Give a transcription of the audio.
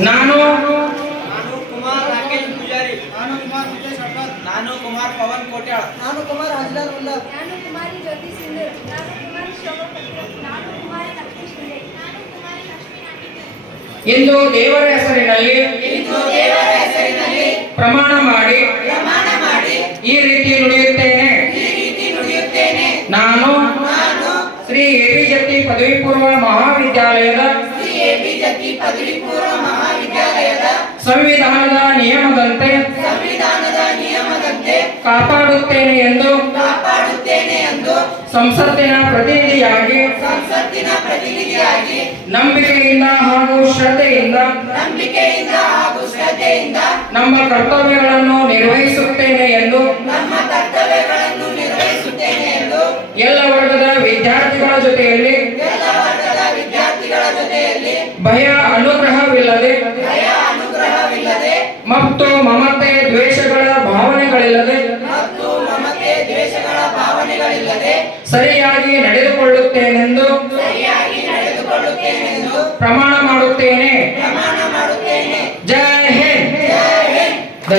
ನಾನು ನಾನು ಕುಮಾರ್ ರಾಕೇಶ್ ಪೂಜಾರಿ. ನಾನು ಕುಮಾರ್ ಮುಖೇಶ್ ಹಡ್ಕರ್ ನಾನು ಕುಮಾರ್ ಪವನ್ ಕೋಟ್ಯಾಳ್. ನಾನು ಕುಮಾರ್ ಹಾಜಿಲಾಲ್ ಮುಲ್ಲರ್. ನಾನು ಕುಮಾರಿ ಜ್ಯೋತಿ ಸಿಂಧು ನಾನು ಕುಮಾರಿ ಶೋಭಾ ಪತ್ರ ನಾನು ಕುಮಾರಿ ಲಕ್ಷ್ಮೀ ಶಿಂದೆ ನಾನು ಕುಮಾರಿ ಲಕ್ಷ್ಮೀ ನಾಟಿಕರ್ ಇಂದು ದೇವರ ಹೆಸರಿನಲ್ಲಿ ಪ್ರಮಾಣ ಮಾಡಿ ಈ ರೀತಿ ನುಡಿಯುತ್ತೇನೆ. ನಾನು ಶ್ರೀ ಎಬಿಜತಿ ಪದವಿ ಪೂರ್ವ ಮಹಾವಿದ್ಯಾಲಯದ ಸಂವಿಧಾನದ ನಿಯಮದಂತೆ ಸಂವಿಧಾನದ ನಿಯಮದಂತೆ ಕಾಪಾಡುತ್ತೇನೆ ಎಂದು ಕಾಪಾಡುತ್ತೇನೆ ಎಂದು ಸಂಸತ್ತಿನ ಪ್ರತಿನಿಧಿಯಾಗಿ ಸಂಸತ್ತಿನ ಪ್ರತಿನಿಧಿಯಾಗಿ ನಂಬಿಕೆಯಿಂದ ಹಾಗೂ ಶ್ರದ್ಧೆಯಿಂದ ನಂಬಿಕೆಯಿಂದ ಹಾಗೂ ಶ್ರದ್ಧೆಯಿಂದ ನಮ್ಮ ಕರ್ತವ್ಯಗಳನ್ನು ನಿರ್ವಹಿಸುತ್ತೇನೆ ಎಂದು ನಮ್ಮ ಕರ್ತವ್ಯಗಳನ್ನು ನಿರ್ವಹಿಸುತ್ತೇನೆ ಎಂದು ಎಲ್ಲ ವರ್ಗದ ವಿದ್ಯಾರ್ಥಿಗಳ ಜೊತೆಯಲ್ಲಿ ಮಮತೆ ದ್ವೇಷಗಳ ಭಾವನೆಗಳಿಲ್ಲದೆ ಸರಿಯಾಗಿ ನಡೆದುಕೊಳ್ಳುತ್ತೇನೆಂದು ಪ್ರಮಾಣ ಮಾಡುತ್ತೇನೆ.